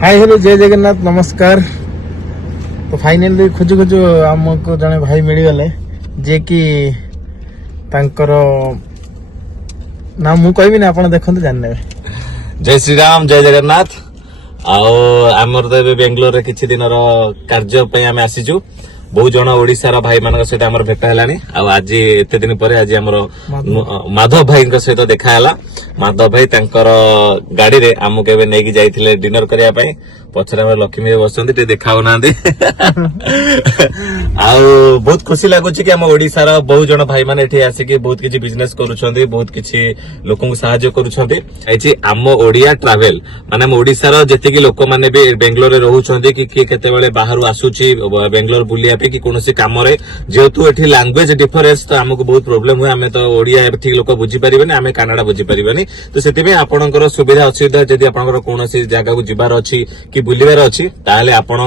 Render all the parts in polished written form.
Hi hello जय जगन्नाथ नमस्कार। तो फाइनली खोजु खोजु आमको जने भाई मिलगले जे कि तांकर ना मु कहबी ना आपण देखंतु जानने। जय श्री राम जय जगन्नाथ। आमर तो बेंगलोर रे किछि दिन कार्य पे आम आसीचु। बहुत जन ओडिशार भाई मान सहित आमर भेट है। आज एते दिन पर आज आमर माधव भाई सहित देखा है। माधव भाई तांकर गाड़ी रे आमको एबे नेकी जाइथिले डिनर करिया पई। पछरे हम लक्ष्मी बसंती देखा बहुत खुशी लगुच कि आम ओडिशार बहुत जन भाई मैंने आसिक बहुत किसी बिजनेस करुछंती, बहुत किसी लोक साहाय्य करुछंती। आम ओडिया ट्रावेल माने ओडिशार जेतिकी लोक माने भी बेंगलोर रे रहउछंती कि केतेबेले बाहरु आसुची बेंगलोर बुलिया पे कि कोनोसी काम रे जेहेतु एठी लैंग्वेज डिफरेंस तो हमको बहुत प्रॉब्लम हुए। आमे तो ओडिया ठीक लोक बुझी परिबेनी, आमे कन्नडा बुझी परिबेनी। तो सेतिबे आपनकर सुविधा असुविधा जदि आपनकर कोनोसी जगह को जिबार अछि कि बुलिबार अछि ताले आपण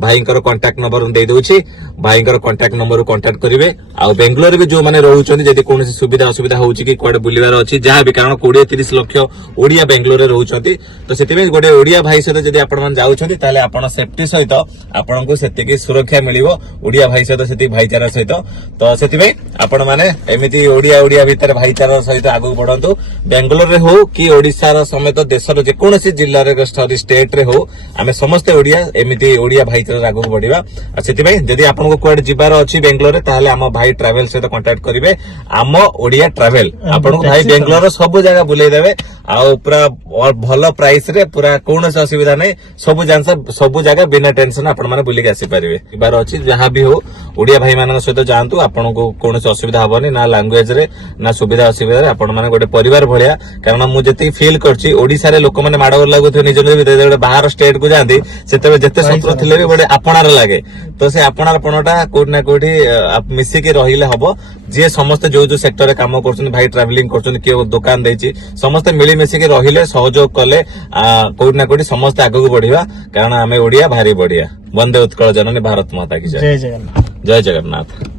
भाईंकर कांटेक्ट नंबर दे दोछि। भाईंकर कांटेक्ट नंबर कांटेक्ट करिवे। आ बेंगलोर भी जो माने रहउछंती जदि कोनोसी सुविधा असुविधा होउछि कि कोडे बुलिबार अछि जहां भी कारण 20-30 लाख ओडिया बेंगलोर रे रहउछंती। तो सेतिबे गोटे ओडिया भाई सहित जदि आपण मान जाउछंती ताले आपण सेफ्टी सहित आपनको सेतिकी सुरक्षा मिलिवो ओडिया भाई सहित सेति भाईचारा सहित। तो सेतिबे आपण माने एमिति ओडिया ओडिया भीतर भाईचारा सहित आगु बढ़ंतु। बेंगलोर रे हो कि ओडिसा समेत देशर जे कोनोसी जिल्ला रे स्टेट रे हो आमे समस्त ओडिया एमिति ओडिया भाईचारा आगु बढ़िबा। आ सेतिबे जदि आपनको कोड जिबार अछि बेंगलोर रे ताले हम भाई ट्रैवल सहित कांटेक्ट करिवे। आम ओडिया ट्रैवल आपनको भाई बेंगलोर रो सब जगह बुले देबे। आ पूरा भलो प्राइस रे पूरा कोनोसी असुविधा नै, सब जगह बिना टेंशन आपण माने बुली के आसी परिवे। जिबार अछि जहां भी हो ओडिया भाई मानक सहित जानतु। आपनको कोनोसी असुविधा हबनी ना लैंग्वेज रे ना सुविधा असुविधा रे। आपण माने गोटे परिवार भलिया कारण मु जति फील करछि ओडिसा रे लोक माने माडवर लागुथि निज निज भीतर बाहर स्टेट को जांती सेते जते शत्रु थिले भी गोटे आपणार लागे। तो से आपणार पणटा कोठी ना कोठी मिसी के रहिले हबो। जे समस्त जो जो सेक्टर रे काम करछन भाई ट्रैवलिंग करछन के दुकान देछि समस्त मिली मिसी के रहिले सहयोग कले कोठी ना कोठी समस्त आगु बढ़िबा कारण आमे ओडिया भारी बढ़िया। वंदे उत्कल जननी भारत माता की जय। जय जगन्नाथ। जय जगन्नाथ।